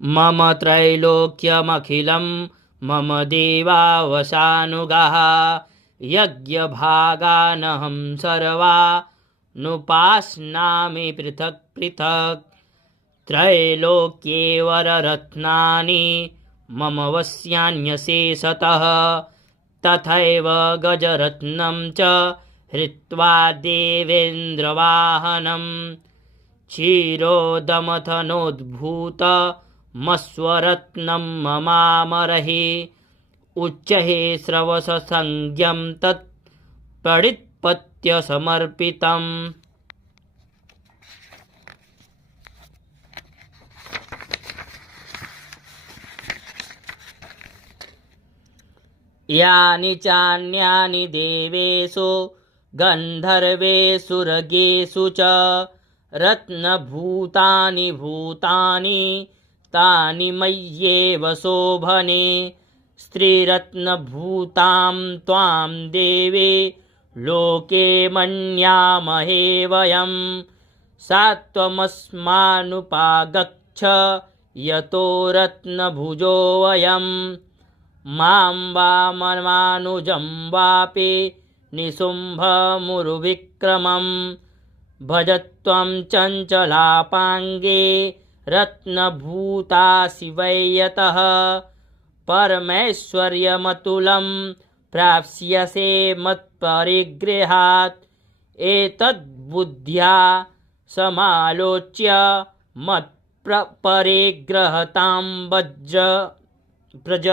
मम त्रैलोक्यमखिलं मम देवावशानुगाः यज्ञभागानहं सर्वानुपास्नामि पृथक् पृथक् त्रैलोक्ये वररत्नानि मम वश्यान्यशेषतः तथैव गजरत्नं च हृत्वा देवेन्द्रवाहनं क्षीरोदमथनोद्भूतमस्वरत्नं ममामरहि उच्चैः श्रवससंज्ञं तत् प्रणित्पत्य समर्पितम्। यानि चान्यानि देवेषु गन्धर्वेषु च रत्नभूतानि भूतानि तानि मय्येव शोभने स्त्रीरत्नभूतां त्वां देवे लोके मन्यामहे वयं सा त्वमस्मानुपागच्छ यतो रत्नभुजो वयम् मां वा ममानुजं वापि निशुम्भमुरुविक्रमं भजत्वं चञ्चलापाङ्गे रत्नभूतासि वै यतः परमैश्वर्यमतुलं प्राप्स्यसे मत्परिग्रहात् एतद्बुद्ध्या समालोच्य मत्परिग्रहतां व्रज।